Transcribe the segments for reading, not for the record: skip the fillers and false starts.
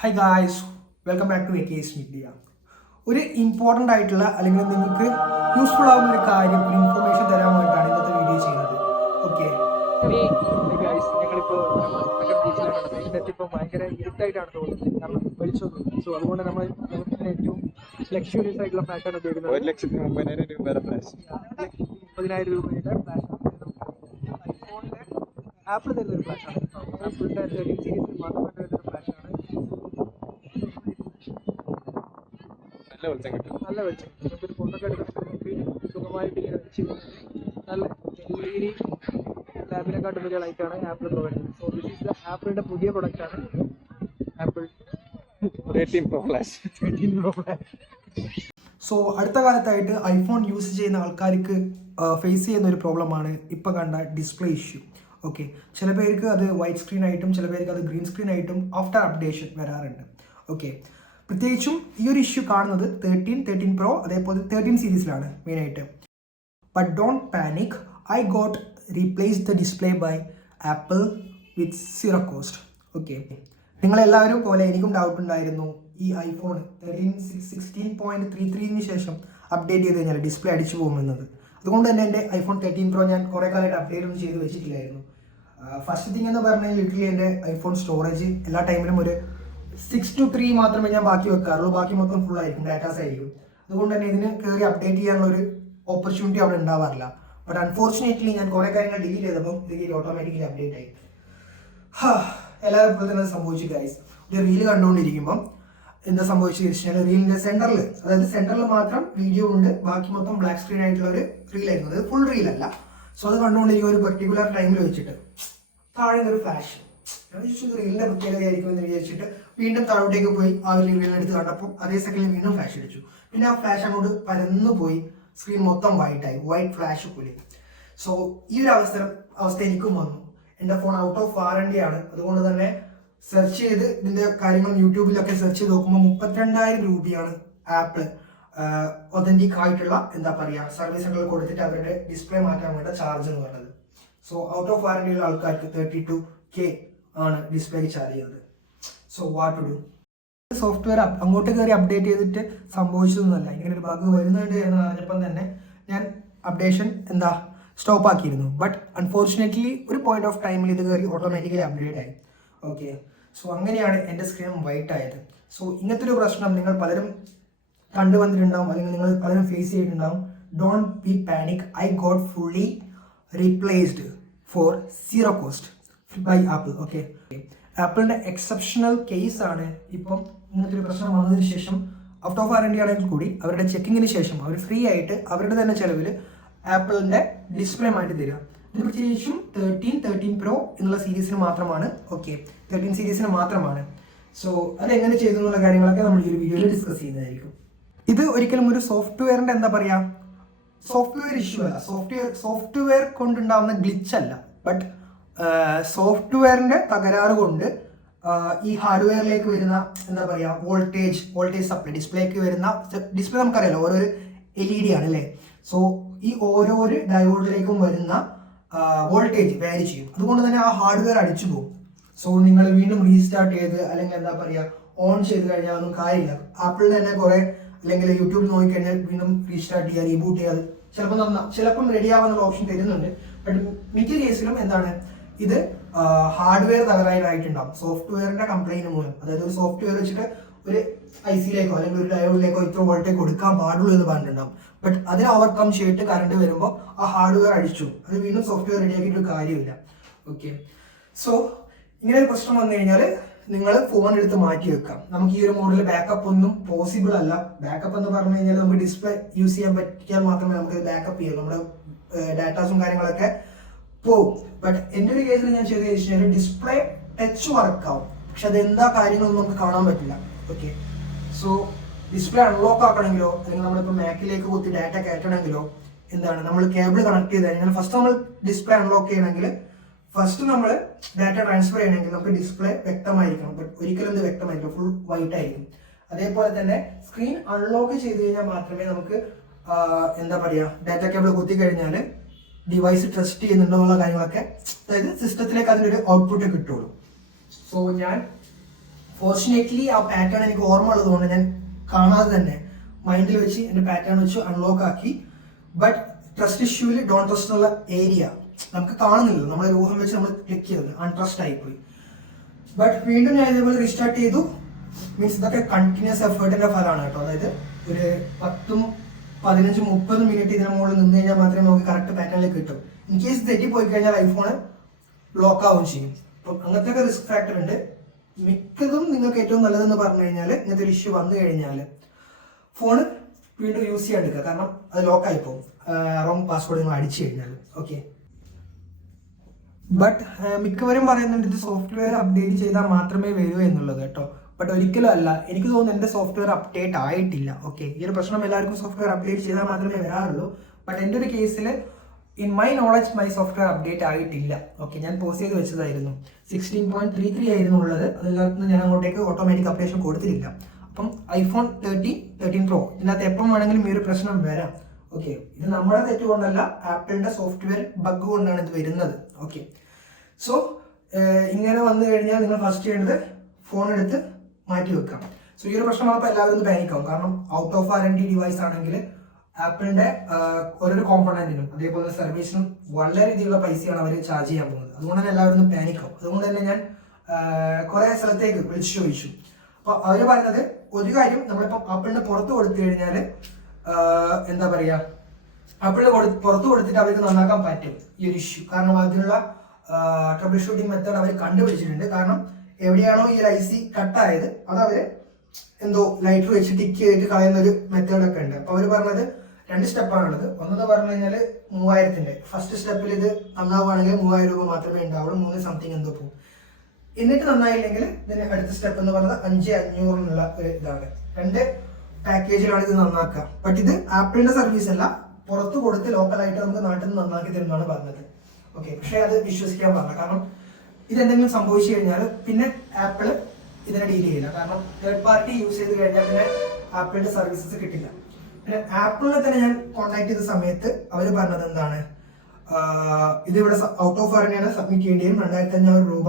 Hi guys, welcome back to AKS Media. ഒരു important ആയിട്ടുള്ള അല്ലെങ്കിൽ നിങ്ങൾക്ക് യൂസ്ഫുൾ ആവുന്ന ഒരു കാര്യം ഒരു ഇൻഫർമേഷൻ തരാൻ വേണ്ടിയിട്ടാണ് ഇന്നത്തെ വീഡിയോ ചെയ്യുന്നത്. ഓക്കെ, ഞങ്ങളിപ്പോൾ ബീച്ചിലാണ്. ഭയങ്കര ഇരുട്ടായിട്ടാണ് തോന്നുന്നത്, കാരണം വെളിച്ചൊന്നും. സോ അതുകൊണ്ട് നമ്മൾ ഏറ്റവും ലക്ഷറിയസ് ആയിട്ടുള്ള ഫ്ലാഷാണ് ഉപയോഗിക്കുന്നത്. 1,50,000 രൂപയുടെ ഫ്ലാഷ്, 30,000 രൂപയുടെ ഫ്ലാഷാണ് ഐഫോണിൻ്റെ ആപ്പിൾ തരുന്നൊരു ഫ്ലാഷാണ്. ആപ്പിളിൻ്റെ 13 സീരീസിൽ മാത്രമായിട്ട് വരുന്നൊരു ഫ്ലാഷാണ്. നല്ല വെളിച്ചം കിട്ടും. നമുക്കൊരു ഫോട്ടോ ഒക്കെ എടുക്കുമ്പോൾ നമുക്ക് സുഖമായിട്ട് ഇങ്ങനെ വെച്ച് നല്ല LED ലാബിനെക്കാട്ടും വലിയ ലൈറ്റാണ് ആപ്പിൾ പ്രൊവൈഡ് ചെയ്യുന്നത്. സോ ദിസ് ഈസ് ദ ആപ്പിളിൻ്റെ പുതിയ പ്രൊഡക്റ്റാണ് ആപ്പിൾ 13 Pro Flash. സോ അടുത്ത കാലത്തായിട്ട് ഐഫോൺ യൂസ് ചെയ്യുന്ന ആൾക്കാർക്ക് ഫേസ് ചെയ്യുന്ന ഒരു പ്രോബ്ലമാണ് ഇപ്പോൾ കണ്ട ഡിസ്പ്ലേ ഇഷ്യൂ. ഓക്കെ, ചില പേർക്ക് അത് വൈറ്റ് സ്ക്രീൻ ആയിട്ടും ചില പേർക്ക് അത് ഗ്രീൻ സ്ക്രീൻ ആയിട്ടും ആഫ്റ്റർ അപ്ഡേഷൻ വരാറുണ്ട്. ഓക്കെ, പ്രത്യേകിച്ചും ഈ ഒരു ഇഷ്യൂ കാണുന്നത് 13 Pro അതേപോലെ 13 സീരീസിലാണ് മെയിനായിട്ട്. But don't panic, I got replace the display by Apple with zero cost. Okay, നിങ്ങളെല്ലാവരും പോലെ എനിക്കും ഡൗട്ട് ഉണ്ടായിരുന്നു ഈ ഐഫോൺ 16.33 ശേഷം അപ്ഡേറ്റ് ചെയ്ത് കഴിഞ്ഞാൽ ഡിസ്പ്ലേ അടിച്ചു പോകുമെന്നത്. അതുകൊണ്ട് തന്നെ എൻ്റെ ഐഫോൺ 13 Pro ഞാൻ കുറേ കാലമായിട്ട് അപ്ഡേറ്റ് ഒന്നും ചെയ്ത് വെച്ചിട്ടില്ലായിരുന്നു. ഫസ്റ്റ് തിങ് എന്ന് പറഞ്ഞാൽ ലിറ്ററലി എൻ്റെ ഐഫോൺ സ്റ്റോറേജ് എല്ലാ ടൈമിലും ഒരു 6 to 3 മാത്രമേ ഞാൻ ബാക്കി വെക്കാറുള്ളൂ. ബാക്കി മൊത്തം ഫുൾ ആയിരിക്കും, ഡാറ്റാസ് ആയിരിക്കും. അതുകൊണ്ട് തന്നെ ഇതിന് കയറി അപ്ഡേറ്റ് ചെയ്യാനുള്ള ഒരു ഓപ്പർച്യൂണിറ്റി അവിടെ ഉണ്ടാവാറില്ല. ബട്ട് അൺഫോർച്ചുനേറ്റ്ലി ഞാൻ കുറേ കാര്യങ്ങൾ ഡിലീറ്റ് ചെയ്തപ്പോൾ ഇത് ഓട്ടോമാറ്റിക്കലി അപ്ഡേറ്റ് ആയി. എല്ലാവരും പോലെ തന്നെ സംഭവിച്ചു ഗൈസ്. ഒരു റീല് കണ്ടുകൊണ്ടിരിക്കുമ്പം എന്താ സംഭവിച്ചു വെച്ചാൽ റീലിൻ്റെ സെൻറ്ററിൽ, അതായത് സെൻറ്ററിൽ മാത്രം വീഡിയോ ഉണ്ട്, ബാക്കി മൊത്തം ബ്ലാക്ക് സ്ക്രീൻ ആയിട്ടുള്ള ഒരു റീലായിരുന്നു. അത് ഫുൾ റീലല്ല. സോ അത് കണ്ടുകൊണ്ടിരിക്കുന്ന ഒരു പെർട്ടിക്കുലർ ടൈമിൽ വെച്ചിട്ട് താഴെ ഒരു ഫ്ലാഷ്, റീലിൻ്റെ പ്രത്യേകതയായിരിക്കും എന്ന് വിചാരിച്ചിട്ട് വീണ്ടും താഴോട്ടേക്ക് പോയി ആ ഒരു റീലെടുത്ത് കണ്ടപ്പോൾ അതേ സെക്കൻഡിൽ വീണ്ടും ഫ്ലാഷ് അടിച്ചു. പിന്നെ ആ ഫ്ലാഷ് അങ്ങോട്ട് പരന്നു പോയി, സ്ക്രീൻ മൊത്തം വൈറ്റായി, വൈറ്റ് ഫ്ലാഷ് പോലെ. സോ ഈ ഒരു അവസ്ഥ എനിക്കും വന്നു. എൻ്റെ ഫോൺ ഔട്ട് ഓഫ് വാറണ്ടി ആണ്. അതുകൊണ്ട് തന്നെ സെർച്ച് ചെയ്ത് ഇതിൻ്റെ കാര്യങ്ങൾ യൂട്യൂബിലൊക്കെ സെർച്ച് ചെയ്ത് നോക്കുമ്പോൾ 32,000 രൂപയാണ് ആപ്പിൾ ഒതൻറ്റിക് ആയിട്ടുള്ള എന്താ പറയുക സർവീസ് സെൻ്ററിൽ കൊടുത്തിട്ട് അവരുടെ ഡിസ്പ്ലേ മാറ്റാൻ വേണ്ട ചാർജ് എന്ന് പറയുന്നത്. സോ ഔട്ട് ഓഫ് വാറണ്ടി ഉള്ള ആൾക്കാർക്ക് 32K ആണ് ഡിസ്പ്ലേക്ക് ചാർജ് ചെയ്യുന്നത്. So what to do? Software അങ്ങോട്ട് കയറി അപ്ഡേറ്റ് ചെയ്തിട്ട് സംഭവിച്ചതൊന്നുമല്ല. ഇങ്ങനെ ഒരു ബഗ് വരുന്നുണ്ട് എന്ന് പറഞ്ഞപ്പം തന്നെ ഞാൻ അപ്ഡേഷൻ സ്റ്റോപ്പ് ആക്കിയിരുന്നു. ബട്ട് അൺഫോർച്ചുനേറ്റ്ലി ഒരു പോയിന്റ് ഓഫ് ടൈമിൽ ഇത് കയറി ഓട്ടോമാറ്റിക്കലി അപ്ഡേറ്റ് ആയി. ഓക്കെ, സോ അങ്ങനെയാണ് എൻ്റെ സ്ക്രീൻ വൈറ്റ് ആയത്. സോ ഇങ്ങനത്തെ ഒരു പ്രശ്നം നിങ്ങൾ പലരും കണ്ടുവന്നിട്ടുണ്ടാവും, അല്ലെങ്കിൽ നിങ്ങൾ പലരും ഫേസ് ചെയ്തിട്ടുണ്ടാവും. Don't be panic, I got fully replaced for zero cost by Apple. Okay, ആപ്പിളിൻ്റെ എക്സെപ്ഷണൽ കേസ് ആണ്. ഇപ്പം ഇങ്ങനത്തെ ഒരു പ്രശ്നം വന്നതിന് ശേഷം ഔട്ട് ഓഫ് വാറണ്ടി ആണെങ്കിൽ കൂടി അവരുടെ ചെക്കിങ്ങിന് ശേഷം അവർ ഫ്രീ ആയിട്ട് അവരുടെ തന്നെ ചിലവിൽ ആപ്പിളിൻ്റെ ഡിസ്പ്ലേ മാറ്റി തരിക. ഇത് പ്രത്യേകിച്ചും 13 Pro എന്നുള്ള സീരീസിന് മാത്രമാണ്. ഓക്കെ, 13 സീരീസിന് മാത്രമാണ്. സോ അതെങ്ങനെ ചെയ്തു എന്നുള്ള കാര്യങ്ങളൊക്കെ നമ്മൾ ഈ ഒരു വീഡിയോയിൽ ഡിസ്കസ് ചെയ്യുന്നതായിരിക്കും. ഇത് ഒരിക്കലും ഒരു സോഫ്റ്റ്വെയറിൻ്റെ എന്താ പറയുക സോഫ്റ്റ്വെയർ ഇഷ്യൂ അല്ല, സോഫ്റ്റ്വെയർ കൊണ്ടുണ്ടാവുന്ന ഗ്ലിച്ച് അല്ല. ബട്ട് സോഫ്റ്റ്വെയറിൻ്റെ തകരാറ് കൊണ്ട് ഈ ഹാർഡ്വെയറിലേക്ക് വരുന്ന എന്താ പറയുക വോൾട്ടേജ് സപ്ലൈ ഡിസ്പ്ലേക്ക് വരുന്ന ഡിസ്പ്ലേ നമുക്കറിയാലോ ഓരോരു LED ആണ് അല്ലേ. സോ ഈ ഓരോരു ഡയോഡിലേക്കും വരുന്ന വോൾട്ടേജ് വാരി ചെയ്യും. അതുകൊണ്ട് തന്നെ ആ ഹാർഡ്വെയർ അടിച്ചു പോകും. സോ നിങ്ങൾ വീണ്ടും റീസ്റ്റാർട്ട് ചെയ്ത് അല്ലെങ്കിൽ എന്താ പറയുക ഓൺ ചെയ്ത് കഴിഞ്ഞാൽ ഒന്നും കാര്യമില്ല. ആപ്പിളിൽ തന്നെ കുറേ അല്ലെങ്കിൽ യൂട്യൂബിൽ നോക്കിക്കഴിഞ്ഞാൽ വീണ്ടും റീസ്റ്റാർട്ട് ചെയ്യുക, റീബൂട്ട് ചെയ്യുക, ചിലപ്പം റെഡി ആവാനുള്ള ഓപ്ഷൻ തരുന്നുണ്ട്. ബട്ട് മിക്ക കേസിലും എന്താണ് ഇത് ഹാർഡ്വെയർ തകരാറായിട്ടുണ്ടാവും, സോഫ്റ്റ്വെയറിൻ്റെ കംപ്ലൈൻറ്റ് മൂലം. അതായത് ഒരു സോഫ്റ്റ്വെയർ വെച്ചിട്ട് ഒരു IC-യിലേക്കോ അല്ലെങ്കിൽ ഒരു ഡയോഡിലേക്കോ ഇത്ര വോൾട്ടേജ് കൊടുക്കാൻ പാടുള്ളൂ എന്ന് പറഞ്ഞിട്ടുണ്ടാവും. ബട്ട് അതിനെ ഓവർകം ചെയ്തിട്ട് കറണ്ട് വരുമ്പോൾ ആ ഹാർഡ്വെയർ അടിച്ചു, അത് വീണ്ടും സോഫ്റ്റ്വെയർ റെഡിയാക്കിയിട്ട് ഒരു കാര്യമില്ല. ഓക്കെ, സോ ഇങ്ങനെ ഒരു പ്രശ്നം വന്നു കഴിഞ്ഞാൽ നിങ്ങൾ ഫോൺ എടുത്ത് മാറ്റി വെക്കാം. നമുക്ക് ഈ ഒരു മോഡൽ ബാക്കപ്പ് ഒന്നും പോസിബിൾ അല്ല. ബാക്കപ്പ് എന്ന് പറഞ്ഞു കഴിഞ്ഞാൽ നമുക്ക് ഡിസ്പ്ലേ യൂസ് ചെയ്യാൻ പറ്റിയാൽ മാത്രമേ നമുക്ക് ബാക്കപ്പ് ചെയ്യാം, നമ്മുടെ ഡാറ്റാസും കാര്യങ്ങളൊക്കെ പോകും. ബട്ട് എൻ്റെ ഒരു കേസിൽ ഞാൻ ചെയ്ത് കഴിഞ്ഞാൽ ഡിസ്പ്ലേ ടച്ച് വർക്കാവും, പക്ഷെ അതെന്താ കാര്യങ്ങളൊന്നും നമുക്ക് കാണാൻ പറ്റില്ല. ഓക്കെ, സോ ഡിസ്പ്ലേ അൺലോക്ക് ആക്കണമെങ്കിലോ അല്ലെങ്കിൽ നമ്മളിപ്പോൾ മാക്കിലേക്ക് കുത്തി ഡാറ്റ കയറ്റണമെങ്കിലോ എന്താണ് നമ്മൾ കേബിൾ കണക്ട് ചെയ്ത് കഴിഞ്ഞാൽ ഫസ്റ്റ് നമ്മൾ ഡിസ്പ്ലേ അൺലോക്ക് ചെയ്യണമെങ്കിൽ ഫസ്റ്റ് നമ്മൾ ഡാറ്റ ട്രാൻസ്ഫർ ചെയ്യണമെങ്കിൽ നമുക്ക് ഡിസ്പ്ലേ വ്യക്തമായിരിക്കണം. ബട്ട് ഒരിക്കലും ഇത് വ്യക്തമായിരിക്കും, ഫുൾ വൈറ്റ് ആയിരിക്കും. അതേപോലെ തന്നെ സ്ക്രീൻ അൺലോക്ക് ചെയ്ത് കഴിഞ്ഞാൽ മാത്രമേ നമുക്ക് എന്താ പറയുക ഡാറ്റ കേബിൾ കുത്തി കഴിഞ്ഞാൽ ഡിവൈസ് ടെസ്റ്റ് ചെയ്യുന്നുണ്ടോ എന്നുള്ള കാര്യങ്ങളൊക്കെ, അതായത് സിസ്റ്റത്തിലേക്ക് അതിനൊരു ഔട്ട്പുട്ട് കിട്ടുള്ളൂ. സോ ഞാൻ ഫോർച്ചുനേറ്റ്ലി ആ പാറ്റേൺ എനിക്ക് ഓർമ്മ ഉള്ളതുകൊണ്ട് ഞാൻ കാണാതെ തന്നെ മൈൻഡിൽ വെച്ച് എൻ്റെ പാറ്റേൺ വെച്ച് അൺലോക്ക് ആക്കി. ബട്ട് ട്രസ്റ്റ് ഇഷ്യൂവിൽ ഡോൺ ട്രസ്റ്റ് എന്നുള്ള ഏരിയ നമുക്ക് കാണുന്നില്ല, നമ്മളെ ഊഹം വെച്ച് നമ്മൾ ക്ലിക്ക് ചെയ്തത് അൺട്രസ്റ്റ് ആയിപ്പോയി. ബട്ട് വീണ്ടും ഞാൻ ഇതേപോലെ റീസ്റ്റാർട്ട് ചെയ്തു. മീൻസ് ഇതൊക്കെ കണ്ടിന്യൂസ് എഫേർട്ടിന്റെ ഫലമാണ് കേട്ടോ. അതായത് ഒരു 10-15-30 മിനിറ്റ് ഇതിന് മുകളിൽ നിന്ന് കഴിഞ്ഞാൽ മാത്രമേ നമുക്ക് കറക്റ്റ് പാറ്റേണിലേക്ക് കിട്ടും. ഇൻ കേസ് തെറ്റി പോയി കഴിഞ്ഞാൽ ഐഫോൺ ലോക്ക് ആവുകയും ചെയ്യും. അപ്പം അങ്ങനത്തെ ഒക്കെ റിസ്ക് ഫാക്ടർ ഉണ്ട്. മിക്കതും നിങ്ങൾക്ക് ഏറ്റവും നല്ലതെന്ന് പറഞ്ഞു കഴിഞ്ഞാൽ ഇങ്ങനത്തെ ഒരു ഇഷ്യൂ വന്നു കഴിഞ്ഞാൽ ഫോൺ വീണ്ടും യൂസ് ചെയ്യാണ്ടിരിക്കുക. കാരണം അത് ലോക്കായി പോകും, റോങ് പാസ്വേഡ് നിങ്ങൾ അടിച്ചു കഴിഞ്ഞാൽ. ഓക്കെ, ബട്ട് മിക്കവരും പറയുന്നുണ്ട് ഇത് സോഫ്റ്റ്വെയർ അപ്ഡേറ്റ് ചെയ്താൽ മാത്രമേ വരൂ എന്നുള്ളത് കേട്ടോ. ബട്ട് ഒരിക്കലും അല്ല. എനിക്ക് തോന്നുന്നു എൻ്റെ സോഫ്റ്റ്വെയർ അപ്ഡേറ്റ് ആയിട്ടില്ല. ഓക്കെ, ഈ ഒരു പ്രശ്നം എല്ലാവർക്കും സോഫ്റ്റ്വെയർ അപ്ഡേറ്റ് ചെയ്താൽ മാത്രമേ വരാറുള്ളൂ. ബട്ട് എൻ്റെ ഒരു കേസിൽ in my knowledge my software update ആയിട്ടില്ല. ഓക്കെ, ഞാൻ പോസ്റ്റ് ചെയ്ത് വെച്ചതായിരുന്നു. 16.33 ആയിരുന്നു ഉള്ളത്. അതിനകത്ത് ഞാൻ അങ്ങോട്ടേക്ക് ഓട്ടോമാറ്റിക് അപ്ഡേഷൻ കൊടുത്തിട്ടില്ല. അപ്പം ഐഫോൺ 13 പ്രോ ഇതിനകത്ത് എപ്പം വേണമെങ്കിലും ഈ ഒരു പ്രശ്നം വരാം. ഓക്കെ, ഇത് നമ്മുടെ തെറ്റുകൊണ്ടല്ല, ആപ്പിളിന്റെ സോഫ്റ്റ്വെയർ ബഗ് കൊണ്ടാണ് ഇത് വരുന്നത്. ഓക്കെ, സോ ഇങ്ങനെ വന്നു കഴിഞ്ഞാൽ നിങ്ങൾ ഫസ്റ്റ് ചെയ്യേണ്ടത് ഫോൺ എടുത്ത് മാറ്റി വെക്കാം. സോ ഈ ഒരു പ്രശ്നം വന്നപ്പോൾ എല്ലാവരും ഒന്ന് പാനിക് ആവും. കാരണം ഔട്ട് ഓഫ് വാറന്റി ഡിവൈസ് ആണെങ്കിൽ ആപ്പിളിന്റെ ഓരോരോ കോമ്പണന്റിനും അതേപോലെ സർവീസിനും വളരെ രീതിയിലുള്ള പൈസയാണ് അവർ ചാർജ് ചെയ്യാൻ പോകുന്നത്. അതുകൊണ്ട് തന്നെ എല്ലാവരും ഒന്ന് പാനിക് ആവും. അതുകൊണ്ട് തന്നെ ഞാൻ കുറെ സ്ഥലത്തേക്ക് വിളിച്ചു ചോദിച്ചു. അപ്പൊ അവര് പറയുന്നത് ഒരു കാര്യം, നമ്മളിപ്പം ആപ്പിളിന്റെ പുറത്ത് കൊടുത്തു കഴിഞ്ഞാൽ എന്താ പറയാ, ആപ്പിളിന് പുറത്ത് കൊടുത്തിട്ട് അവർക്ക് നന്നാക്കാൻ പറ്റും ഈ ഒരു ഇഷ്യൂ. കാരണം അതിനുള്ള ട്രബിൾ ഷൂട്ടിംഗ് മെത്തേഡ് അവർ കണ്ടുപിടിച്ചിട്ടുണ്ട്. കാരണം എവിടെയാണോ ഈ ഒരു IC കട്ടായത് അത് അവര് എന്തോ ലൈറ്റർ വെച്ച് ടിക്ക് ചെയ്തിട്ട് കളയുന്ന ഒരു മെത്തേഡൊക്കെ ഉണ്ട്. അപ്പൊ അവര് പറഞ്ഞത് 2 സ്റ്റെപ്പാണുള്ളത്. ഒന്നെന്ന് പറഞ്ഞു കഴിഞ്ഞാൽ 3000 ഫസ്റ്റ് സ്റ്റെപ്പിൽ ഇത് നന്നാവുകയാണെങ്കിൽ 3000 രൂപ മാത്രമേ ഉണ്ടാവുള്ളൂ. 3 സംതിങ് എന്തോ പോകും. എന്നിട്ട് നന്നായില്ലെങ്കിൽ ഇതിന് അടുത്ത സ്റ്റെപ്പ് എന്ന് പറയുന്നത് 5500 ഒരു ഇതാണ്. 2 പാക്കേജിലാണ് ഇത് നന്നാക്കുക. ബട്ട് ഇത് ആപ്പിളിന്റെ സർവീസ് അല്ല, പുറത്ത് കൊടുത്ത് ലോക്കലായിട്ട് നമുക്ക് നാട്ടിൽ നിന്ന് നന്നാക്കി തരുന്നതാണ് പറഞ്ഞത്. ഓക്കെ, പക്ഷെ അത് വിശ്വസിക്കാൻ പാടില്ല. കാരണം ഇതെന്തെങ്കിലും സംഭവിച്ചു കഴിഞ്ഞാൽ പിന്നെ ആപ്പിള് ഇതിനെ ഡീൽ ചെയ്യില്ല. കാരണം തേർഡ് പാർട്ടി യൂസ് ചെയ്ത് കഴിഞ്ഞാൽ പിന്നെ ആപ്പിളിന്റെ സർവീസസ് കിട്ടില്ല. പിന്നെ ആപ്പിളിനെ തന്നെ ഞാൻ കോൺടാക്ട് ചെയ്ത സമയത്ത് അവർ പറഞ്ഞത് എന്താണ്, ഇതിവിടെ ഔട്ട് ഓഫ് വാറന്റിയാണ് സബ്മിറ്റ് ചെയ്യേണ്ടിയും 2500 രൂപ.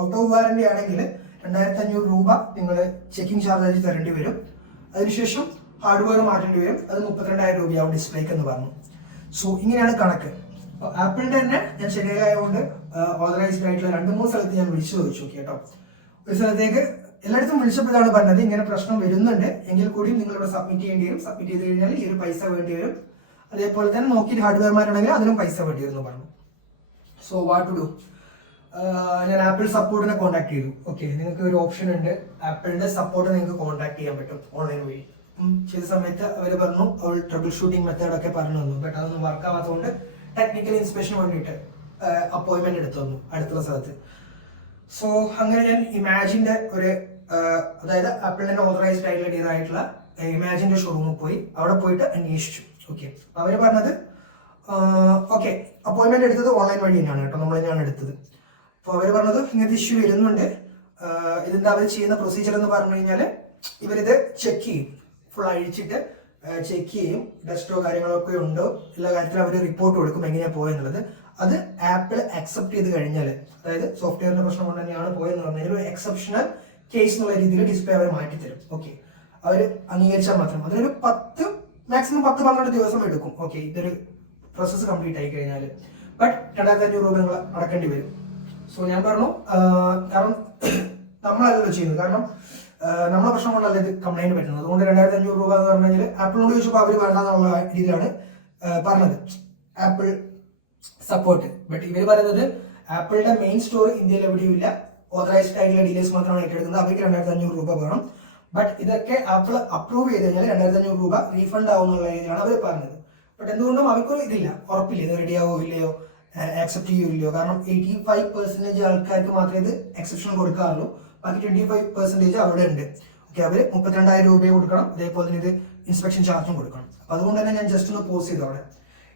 ഔട്ട് ഓഫ് വാറന്റി ആണെങ്കിൽ 2500 രൂപ നിങ്ങൾ ചെക്കിംഗ് ചാർജ് ആയിട്ട് തരേണ്ടി വരും. അതിനുശേഷം ഹാർഡ്വെയർ മാറ്റേണ്ടി വരും. അത് 32,000 രൂപയാവും ഡിസ്പ്ലേക്ക് എന്ന് പറഞ്ഞു. സോ ഇങ്ങനെയാണ് കണക്ക്. അപ്പോൾ ആപ്പിളിന്റെ തന്നെ ഞാൻ ശരിയായതുകൊണ്ട് ഓതറൈസ്ഡ് ആയിട്ടുള്ള 2-3 സ്ഥലത്ത് ഞാൻ വിളിച്ചു ചോദിച്ചു കേട്ടോ. ഒരു സ്ഥലത്തേക്ക് എല്ലായിടത്തും വിളിച്ചപ്പോഴാണ് പറഞ്ഞത് ഇങ്ങനെ പ്രശ്നം വരുന്നുണ്ട്, എങ്കിൽ കൂടി നിങ്ങളിവിടെ സബ്മിറ്റ് ചെയ്യേണ്ടി വരും. സബ്മിറ്റ് ചെയ്ത് കഴിഞ്ഞാൽ ഈ ഒരു പൈസ വേണ്ടി വരും. അതേപോലെ തന്നെ നോക്കിയിട്ട് ഹാർഡ്വെയർമാരാണെങ്കിൽ അതിനും പൈസ വേണ്ടി വരും എന്ന് പറഞ്ഞു. So what to do? ഞാൻ ആപ്പിൾ സപ്പോർട്ടിനെ കോൺടാക്ട് ചെയ്തു. ഓക്കെ, നിങ്ങൾക്ക് ഒരു ഓപ്ഷൻ ഉണ്ട്, ആപ്പിളിന്റെ സപ്പോർട്ട് നിങ്ങൾക്ക് കോൺടാക്ട് ചെയ്യാൻ പറ്റും ഓൺലൈൻ വഴി. ചെയ്ത സമയത്ത് അവർ പറഞ്ഞു അവൾ ട്രബിൾ ഷൂട്ടിംഗ് മെത്തേഡൊക്കെ പറഞ്ഞു തന്നു. ബട്ട് അതൊന്നും വർക്ക് ആവാത്തതുകൊണ്ട് ടെക്നിക്കൽ ഇൻസ്പെക്ഷൻ വേണ്ടിയിട്ട് അപ്പോയിന്റ്മെന്റ് എടുത്തു തന്നു അടുത്തുള്ള സ്ഥലത്ത്. സോ അങ്ങനെ ഞാൻ ഇമാജിന്റെ ഒരു അതായത് ആപ്പിളിന്റെ ഓതറൈസ്ഡ് ആയിട്ടുള്ള ഡീലർ ആയിട്ടുള്ള ഇമാജിന്റെ ഷോറൂമിൽ പോയി അവിടെ പോയിട്ട് അന്വേഷിച്ചു. ഓക്കെ, അവര് പറഞ്ഞത് ഓക്കെ അപ്പോയിന്റ്മെന്റ് എടുത്തത് ഓൺലൈൻ വഴി തന്നെയാണ് കേട്ടോ, നമ്മൾ തന്നെയാണ് എടുത്തത്. അപ്പോൾ അവർ പറഞ്ഞത് ഇങ്ങനത്തെ ഇഷ്യൂ വരുന്നുണ്ട്, ഇതെന്താ അവർ ചെയ്യുന്ന പ്രൊസീജിയർ എന്ന് പറഞ്ഞു കഴിഞ്ഞാൽ ഇവരിത് ചെക്ക് ചെയ്യും, ഫുൾ അഴിച്ചിട്ട് ചെക്ക് ചെയ്യും, ഡസ്റ്റോ കാര്യങ്ങളൊക്കെ ഉണ്ടോ എല്ലാ കാര്യത്തിലും അവർ റിപ്പോർട്ട് കൊടുക്കും എങ്ങനെയാണ് പോയെന്നുള്ളത്. അത് ആപ്പിൾ അക്സെപ്റ്റ് ചെയ്ത് കഴിഞ്ഞാൽ, അതായത് സോഫ്റ്റ്വെയറിന്റെ പ്രശ്നം കൊണ്ട് തന്നെയാണ് പോയെന്ന് പറഞ്ഞാൽ ഒരു എക്സെപ്ഷണൽ കേസ് എന്നുള്ള രീതിയിൽ ഡിസ്പ്ലേ അവർ മാറ്റിത്തരും. ഓക്കെ, അവർ അംഗീകരിച്ചാൽ മാത്രം. അതിനൊരു 10 12 ദിവസം എടുക്കും. ഓക്കെ, ഇതൊരു പ്രോസസ്സ് കംപ്ലീറ്റ് ആയി കഴിഞ്ഞാൽ. ബട്ട് 2500 രൂപ നിങ്ങൾ അടക്കേണ്ടി വരും. സോ ഞാൻ പറഞ്ഞു കാരണം നമ്മളല്ലല്ലോ ചെയ്യുന്നത്, കാരണം നമ്മളെ പ്രശ്നം കൊണ്ടല്ല ഇത് കംപ്ലൈന്റ് പറ്റുന്നത്. അതുകൊണ്ട് 2500 രൂപ എന്ന് പറഞ്ഞു കഴിഞ്ഞാൽ ആപ്പിളിനോട് ചോദിച്ചപ്പോൾ അവർ വേണ്ടെന്നുള്ള രീതിയിലാണ് പറഞ്ഞത് ആപ്പിൾ സപ്പോർട്ട്. ബട്ട് ഇവർ പറയുന്നത് ആപ്പിളിന്റെ മെയിൻ സ്റ്റോർ ഇന്ത്യയിൽ എവിടെയും ഇല്ല, ഓതറൈസ്ഡ് ആയിട്ടുള്ള ഡീലേഴ്സ് മാത്രമാണ് ഏറ്റെടുക്കുന്നത്, അവർക്ക് 2500 രൂപ വേണം. ബട്ട് ഇതൊക്കെ ആപ്പിൾ അപ്രൂവ് ചെയ്ത് കഴിഞ്ഞാൽ 2500 രൂപ റീഫണ്ട് ആവുന്നുള്ള രീതിയിലാണ് അവർ പറഞ്ഞത്. ബട്ട് എന്തുകൊണ്ടും അവർക്കൊരു ഇതില്ല, ഉറപ്പില്ല ഇത് റെഡി ആവോ ഇല്ലയോ, ആക്സെപ്റ്റ് ചെയ്യോ ഇല്ലയോ. കാരണം 85% ആൾക്കാർക്ക് മാത്രമേ ഇത് എക്സെപ്ഷൻ കൊടുക്കാറുള്ളൂ, ബാക്കി 25% അവിടെ ഉണ്ട്. ഓക്കെ, അവർ 32,000 രൂപയെ കൊടുക്കണം, അതേപോലെ തന്നെ ഇത് ഇൻസ്പെക്ഷൻ ചാർജും കൊടുക്കണം. അപ്പൊ അതുകൊണ്ട് തന്നെ ഞാൻ ജസ്റ്റ് ഒന്ന് പോസ്റ്റ് ചെയ്തു അവിടെ.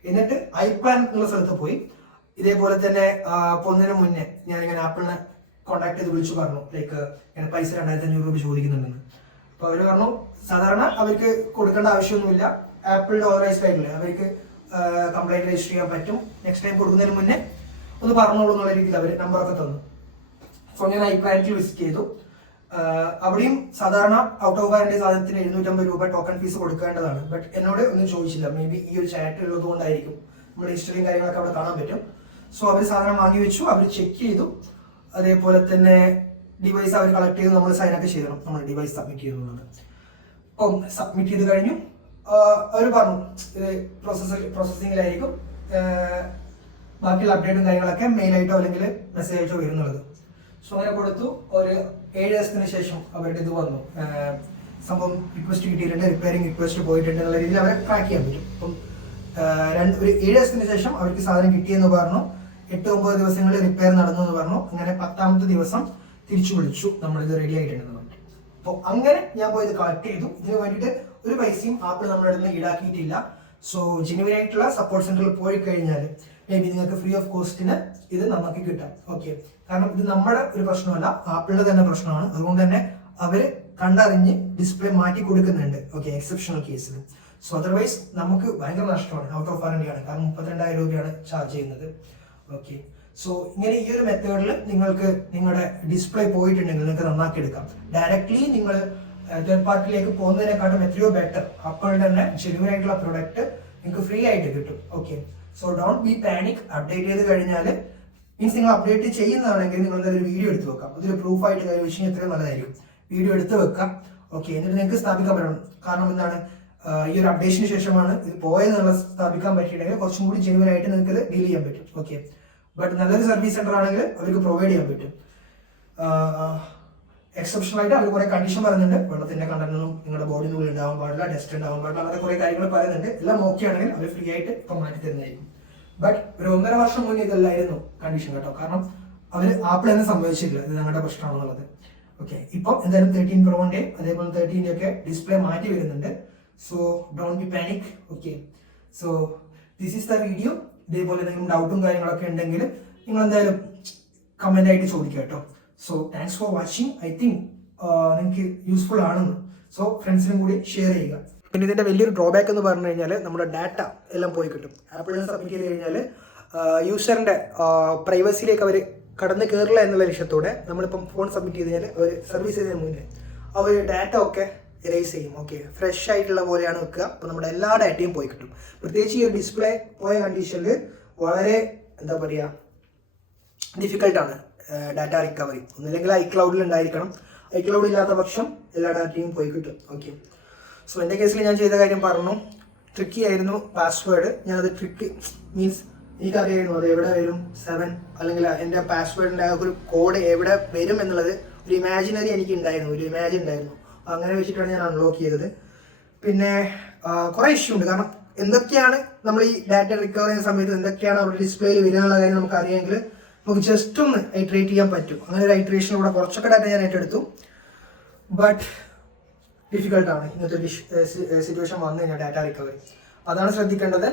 എന്നിട്ട് ഐപ്ലാൻ എന്നുള്ള സ്ഥലത്ത് പോയി ഇതേപോലെ തന്നെ പോകുന്നതിന് മുന്നേ ഞാനിങ്ങനെ ആപ്പിളിനെ കോൺടാക്ട് ചെയ്ത് വിളിച്ചു പറഞ്ഞു ലൈക്ക് ഇങ്ങനെ പൈസ 2500 രൂപ ചോദിക്കുന്നുണ്ടെന്ന്. അപ്പൊ അവര് പറഞ്ഞു സാധാരണ അവർക്ക് കൊടുക്കേണ്ട ആവശ്യമൊന്നുമില്ല, ആപ്പിളിന്റെ ഓതറൈസ്ഡ് ആയിട്ടില്ല, അവർക്ക് കംപ്ലൈന്റ് രജിസ്റ്റർ ചെയ്യാൻ പറ്റും, നെക്സ്റ്റ് ടൈം കൊടുക്കുന്നതിന് മുന്നേ ഒന്ന് പറഞ്ഞോളൂ എന്നുള്ള രീതിയിൽ അവർ നമ്പറൊക്കെ തന്നു. സോ ഞാൻ ഐപ്ലാനിൽ വിസിറ്റ് ചെയ്തു. അവിടെയും സാധാരണ ഔട്ട് ഓഫ് വാറന്റി സാധനത്തിന് 750 രൂപ ടോക്കൺ ഫീസ് കൊടുക്കേണ്ടതാണ്. ബട്ട് എന്നോട് ഒന്നും ചോദിച്ചില്ല. മേ ബി ഈ ഒരു ചാറ്റ് ഉള്ളത് കൊണ്ടായിരിക്കും. നമ്മുടെ ഹിസ്റ്ററിയും കാര്യങ്ങളൊക്കെ അവിടെ കാണാൻ പറ്റും. സോ അവർ സാധനം വാങ്ങി വെച്ചു, അവർ ചെക്ക് ചെയ്തു. അതേപോലെ തന്നെ ഡിവൈസ് അവർ കളക്ട് ചെയ്ത് നമ്മൾ സൈൻ ഒക്കെ ചെയ്യണം, നമ്മൾ ഡിവൈസ് സബ്മിറ്റ് ചെയ്യുന്നത്. അപ്പം സബ്മിറ്റ് ചെയ്ത് കഴിഞ്ഞു. അവർ പറഞ്ഞു ഇത് പ്രോസസ്സിങ്ങിലായിരിക്കും, ബാക്കിയുള്ള അപ്ഡേറ്റും കാര്യങ്ങളൊക്കെ മെയിലായിട്ടോ അല്ലെങ്കിൽ മെസ്സേജ് ആയിട്ടോ വരുന്നുള്ളത്. സോ അങ്ങനെ കൊടുത്തു. ഒരു 7 ദിവസത്തിന് ശേഷം അവരുടെ ഇത് വന്നു, സംഭവം റിക്വസ്റ്റ് കിട്ടിയിട്ടുണ്ട്, റിപ്പയറിംഗ് റിക്വസ്റ്റ് പോയിട്ടുണ്ട് എന്നുള്ള രീതിയിൽ അവരെ ട്രാക്ക് ചെയ്യാൻ പറ്റും. അപ്പം ഒരു 7 ദിവസത്തിന് ശേഷം അവർക്ക് സാധനം കിട്ടിയെന്ന് പറഞ്ഞു. 8-9 ദിവസങ്ങളിൽ റിപ്പയർ നടന്നു എന്ന് പറഞ്ഞു. അങ്ങനെ 10ാമത്തെ ദിവസം തിരിച്ചു വിളിച്ചു, നമ്മളിത് റെഡി ആയിട്ടുണ്ടെന്ന് പറഞ്ഞു. അപ്പോൾ അങ്ങനെ ഞാൻ പോയത് കളക്ട് ചെയ്തു. ഇതിന് വേണ്ടിയിട്ട് ഒരു പൈസയും ആപ്പിൾ നമ്മുടെ അടുത്ത് ഈടാക്കിയിട്ടില്ല. സോ ജെന്യുവൻ ആയിട്ടുള്ള സപ്പോർട്ട് സെന്ററിൽ പോയി കഴിഞ്ഞാൽ മേ ബി നിങ്ങൾക്ക് ഫ്രീ ഓഫ് കോസ്റ്റിന് ഇത് നമുക്ക് കിട്ടാം. ഓക്കെ, കാരണം ഇത് നമ്മുടെ ഒരു പ്രശ്നമല്ല, ആപ്പിളിന്റെ തന്നെ പ്രശ്നമാണ്. അതുകൊണ്ട് തന്നെ അവർ കണ്ടറിഞ്ഞ് ഡിസ്പ്ലേ മാറ്റി കൊടുക്കുന്നുണ്ട്. ഓക്കെ, എക്സെപ്ഷണൽ കേസിൽ. സോ അതർവൈസ് നമുക്ക് ഭയങ്കര നഷ്ടമാണ്, ഔട്ട് ഓഫ് വാറന്റിയാണ്. കാരണം 32,000 രൂപയാണ് ചാർജ് ചെയ്യുന്നത്. ഓക്കെ, സോ ഇങ്ങനെ ഈ ഒരു മെത്തേഡിൽ നിങ്ങൾക്ക് നിങ്ങളുടെ ഡിസ്പ്ലേ പോയിട്ടുണ്ടെങ്കിൽ നിങ്ങൾക്ക് നന്നാക്കി എടുക്കാം. ഡയറക്ട്ലി നിങ്ങൾ തേർഡ് പാർട്ടിയിലേക്ക് പോകുന്നതിനെക്കാട്ടും എത്രയോ ബെറ്റർ ആപ്പിളിന്റെ തന്നെ ജെന്യുവൻ ആയിട്ടുള്ള പ്രൊഡക്റ്റ് നിങ്ങൾക്ക് ഫ്രീ ആയിട്ട് കിട്ടും. Okay, so don't be panic. Update ചെയ്ത് കഴിഞ്ഞാൽ മീൻസ് നിങ്ങൾ അപ്ഡേറ്റ് ചെയ്യുന്നതാണെങ്കിൽ നിങ്ങളുടെ ഒരു വീഡിയോ എടുത്ത് വെക്കാം. അതൊരു പ്രൂഫായിട്ട് കാര്യം വെച്ച് കഴിഞ്ഞാൽ എത്രയും നല്ലതായിരിക്കും. വീഡിയോ എടുത്ത് വെക്കാം. ഓക്കെ, എന്നിട്ട് നിങ്ങൾക്ക് സ്ഥാപിക്കാൻ പറ്റണം. കാരണം എന്താണ്, ഈ ഒരു അപ്ഡേഷന് ശേഷമാണ് ഇത് പോയെന്നുള്ള സ്ഥാപിക്കാൻ പറ്റിയിട്ടുണ്ടെങ്കിൽ കുറച്ചും കൂടി ജെന്യുവൻ ആയിട്ട് നിങ്ങൾക്ക് ഇത് ഡീൽ ചെയ്യാൻ പറ്റും. ഓക്കെ, ബട്ട് നല്ലൊരു സർവീസ് സെന്റർ ആണെങ്കിൽ അവർക്ക് പ്രൊവൈഡ് ചെയ്യാൻ പറ്റും. എക്സെപ്ഷണൽ ആയിട്ട് അവർ കുറെ കണ്ടീഷൻ പറയുന്നുണ്ട്. വെള്ളത്തിന്റെ കണ്ടന്റൊന്നും നിങ്ങളുടെ ബോഡിനുള്ളിൽ ഉണ്ടാവാൻ പാടില്ല, ഡസ്റ്റ് ഉണ്ടാവാൻ പാടില്ല, അങ്ങനത്തെ കുറെ കാര്യങ്ങൾ പറയുന്നുണ്ട്. എല്ലാം ഓക്കെ ആണെങ്കിൽ അവർ ഫ്രീ ആയിട്ട് ഇപ്പം മാറ്റി തരുന്നതായിരിക്കും. ബട്ട് ഒരു 1.5 വർഷം മുന്നേ ഇതല്ലായിരുന്നു കണ്ടീഷൻ കേട്ടോ. കാരണം അവർ ആപ്പിൾ തന്നെ സമ്മതിച്ചില്ല ഇത് ഞങ്ങളുടെ പ്രശ്നമാണെന്നുള്ളത്. ഓക്കെ, ഇപ്പം എന്തായാലും 13 പ്രോന്റെ അതേപോലെ 13 ഒക്കെ ഡിസ്പ്ലേ മാറ്റി വരുന്നുണ്ട്. So don't be panic. Okay, so this is the video. ഇതേപോലെ എന്തെങ്കിലും ഡൗട്ടും കാര്യങ്ങളൊക്കെ ഉണ്ടെങ്കിൽ നിങ്ങൾ എന്തായാലും കമന്റ് ആയിട്ട് ചോദിക്കുക കേട്ടോ. So thanks for watching. I think നിങ്ങൾക്ക് യൂസ്ഫുൾ ആണെന്ന്. സോ ഫ്രണ്ട്സിനും കൂടി ഷെയർ ചെയ്യുക. പിന്നെ ഇതിന്റെ വലിയൊരു ഡ്രോബാക്ക് എന്ന് പറഞ്ഞു കഴിഞ്ഞാൽ നമ്മുടെ ഡാറ്റ എല്ലാം പോയി കിട്ടും. ആപ്പിളിൽ സബ്മിറ്റ് ചെയ്ത് കഴിഞ്ഞാൽ യൂസറിന്റെ പ്രൈവസിയിലേക്ക് അവർ കടന്നു കയറില്ല എന്നുള്ള ലക്ഷ്യത്തോടെ നമ്മളിപ്പം ഫോൺ സബ്മിറ്റ് ചെയ്ത് കഴിഞ്ഞാൽ അവർ സർവീസ് ചെയ്തതിന് മുന്നേ അവർ ഡാറ്റ ഒക്കെ എറേസ് ചെയ്യും. ഓക്കെ, ഫ്രഷ് ആയിട്ടുള്ള പോലെയാണ് വെക്കുക. അപ്പോൾ നമ്മുടെ എല്ലാ ഡാറ്റയും പോയി കിട്ടും. പ്രത്യേകിച്ച് ഈ ഒരു ഡിസ്പ്ലേ പോയ കണ്ടീഷനിൽ വളരെ എന്താ പറയുക ഡിഫിക്കൽട്ടാണ് ഡാറ്റ റിക്കവറി. ഒന്നില്ലെങ്കിൽ ഐക്ലൗഡിൽ ഉണ്ടായിരിക്കണം. ഐക്ലൗഡ് ഇല്ലാത്ത പക്ഷം എല്ലാ ഡാറ്റയും പോയി കിട്ടും. ഓക്കെ, സോ എൻ്റെ കേസിൽ ഞാൻ ചെയ്ത കാര്യം പറഞ്ഞു. ട്രിക്കി ആയിരുന്നു പാസ്വേഡ്. ഞാനത് ട്രിക്ക് മീൻസ് എനിക്കറിയായിരുന്നു അത് എവിടെ വരും 7 അല്ലെങ്കിൽ എൻ്റെ പാസ്വേഡിൻ്റെ ആ ഒരു കോഡ് എവിടെ വരും എന്നുള്ളത് ഒരു ഇമാജിനറി എനിക്ക് ഉണ്ടായിരുന്നു, ഒരു ഇമാജിൻ ഉണ്ടായിരുന്നു. അങ്ങനെ വെച്ചിട്ടാണ് ഞാൻ അൺലോക്ക് ചെയ്തത്. പിന്നെ കുറേ ഇഷ്യൂ ഉണ്ട്. കാരണം എന്തൊക്കെയാണ് നമ്മൾ ഈ ഡാറ്റ റിക്കവർ ചെയ്യുന്ന സമയത്ത് എന്തൊക്കെയാണ് അവിടെ ഡിസ്പ്ലേയിൽ വരിക എന്നുള്ള കാര്യം നമുക്ക് അറിയാമെങ്കിൽ നമുക്ക് ജസ്റ്റ് ഒന്ന് ഐട്രേറ്റ് ചെയ്യാൻ പറ്റും. അങ്ങനെ ഒരു ഐട്രേഷനിലൂടെ കുറച്ചൊക്കെ ഡാറ്റ ഞാൻ ഏറ്റെടുത്തു. ബട്ട് ഡിഫിക്കൽട്ടാണ് ഇങ്ങനത്തെ ഒരു സിറ്റുവേഷൻ വന്നു കഴിഞ്ഞാൽ ഡാറ്റ റിക്കവറി. അതാണ് ശ്രദ്ധിക്കേണ്ടത്.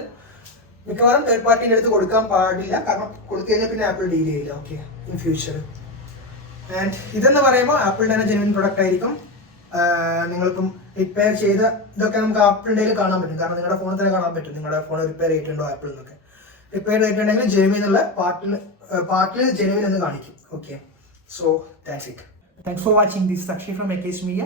മിക്കവാറും തേർഡ് പാർട്ടിൻ്റെ അടുത്ത് കൊടുക്കാൻ പാടില്ല. കാരണം കൊടുത്തു കഴിഞ്ഞാൽ പിന്നെ ആപ്പിൾ ഡീൽ ചെയ്യില്ല. Okay, in future. ആൻഡ് ഇതെന്ന് പറയുമ്പോൾ ആപ്പിളിൻ്റെ തന്നെ ജെന്യുവൻ പ്രൊഡക്റ്റ് ആയിരിക്കും. നിങ്ങൾക്കും റിപ്പയർ ചെയ്ത ഇതൊക്കെ നമുക്ക് ആപ്പിളിൻ്റെ കാണാൻ പറ്റും. കാരണം നിങ്ങളുടെ ഫോണിൽ തന്നെ കാണാൻ പറ്റും നിങ്ങളുടെ ഫോൺ റിപ്പയർ ചെയ്തിട്ടുണ്ടോ ആപ്പിൾ എന്നൊക്കെ. റിപ്പയർ ചെയ്തിട്ടുണ്ടെങ്കിൽ ജെന്യുവൻ എന്നുള്ള പാർട്ടിൽ ജെന്യുവൻ എന്ന് കാണിക്കും. Okay, so that's it. Thanks for watching. This സാക്ഷി ഫ്രം എക്കേസ് മീഡിയ.